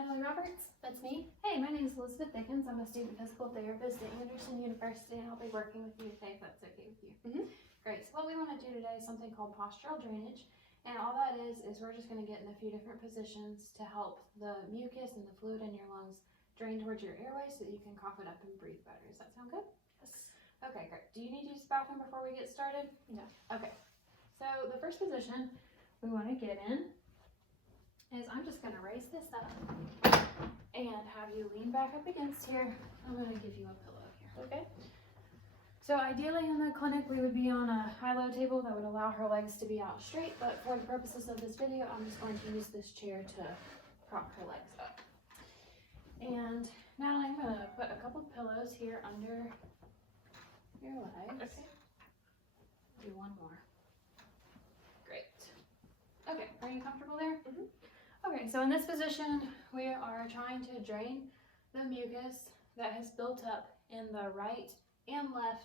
Natalie Roberts. That's me. Hey, my name is Elizabeth Thickens. I'm a student physical therapist at Anderson University, and I'll be working with you today if that's okay with you. Great. So what we want to do today is something called postural drainage, and all that is we're just going to get in a few different positions to help the mucus and the fluid in your lungs drain towards your airway so that you can cough it up and breathe better. Does that sound good? Yes. Okay, great. Do you need to use the bathroom before we get started? No. Okay. So the first position we want to get in is I'm just going to raise this up and have you lean back up against here. I'm going to give you a pillow here. Okay. So ideally in the clinic we would be on a high-low table that would allow her legs to be out straight, but for the purposes of this video I'm just going to use this chair to prop her legs up. And now I'm going to put a couple pillows here under your legs. Okay. Do one more. Great. Okay, are you comfortable there? Okay, so in this position, we are trying to drain the mucus that has built up in the right and left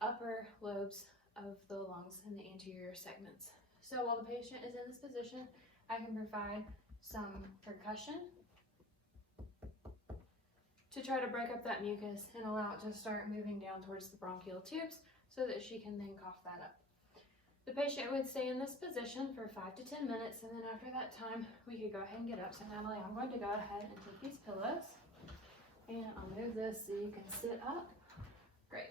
upper lobes of the lungs in the anterior segments. So while the patient is in this position, I can provide some percussion to try to break up that mucus and allow it to start moving down towards the bronchial tubes so that she can then cough that up. The patient would stay in this position for 5 to 10 minutes, and then after that time, we could go ahead and get up. So Natalie, I'm going to go ahead and take these pillows, and I'll move this so you can sit up. Great.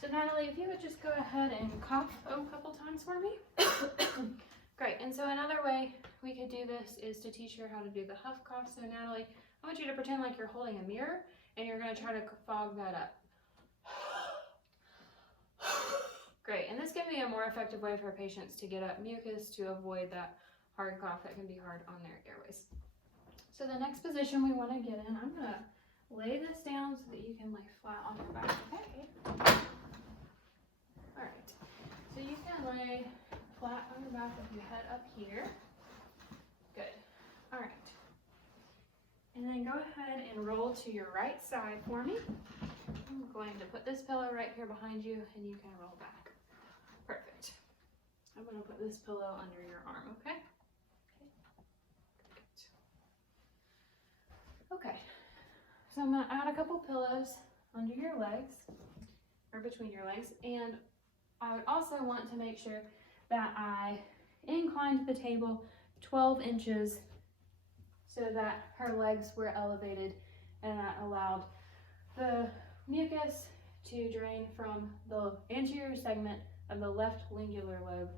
So Natalie, if you would just go ahead and cough a couple times for me. Great. And so another way we could do this is to teach her how to do the huff cough. So Natalie, I want you to pretend like you're holding a mirror, and you're going to try to fog that up. Great, and this can be a more effective way for patients to get up mucus to avoid that hard cough that can be hard on their airways. So the next position we want to get in, I'm going to lay this down so that you can lay flat on your back, okay? Alright, so you can lay flat on your back with your head up here. Good, alright. And then go ahead and roll to your right side for me. I'm going to put this pillow right here behind you and you can roll back. Perfect. I'm going to put this pillow under your arm, okay? Okay. So I'm going to add a couple pillows under your legs, or between your legs, and I would also want to make sure that I inclined the table 12 inches so that her legs were elevated, and that allowed the mucus to drain from the anterior segment of the left lingular lobe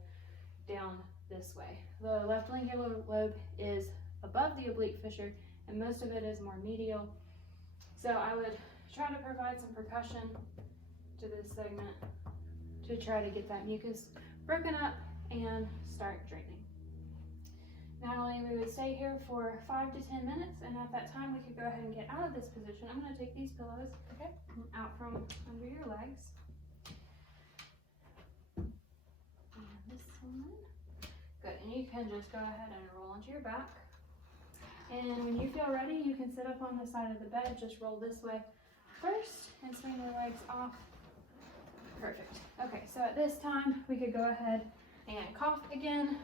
down this way. The left lingular lobe is above the oblique fissure, and most of it is more medial. So I would try to provide some percussion to this segment to try to get that mucus broken up and start draining. Natalie, we would stay here for 5 to 10 minutes, and at that time we could go ahead and get out of this position. I'm going to take these pillows, okay, out from under your legs. And this one. Good, and you can just go ahead and roll onto your back. And when you feel ready, you can sit up on the side of the bed, just roll this way first and swing your legs off. Perfect. Okay, so at this time, we could go ahead and cough again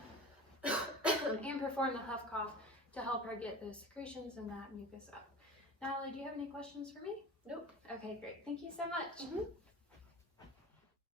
and perform the huff cough to help her get those secretions and that mucus up. Natalie, do you have any questions for me? Nope. Okay, great. Thank you so much.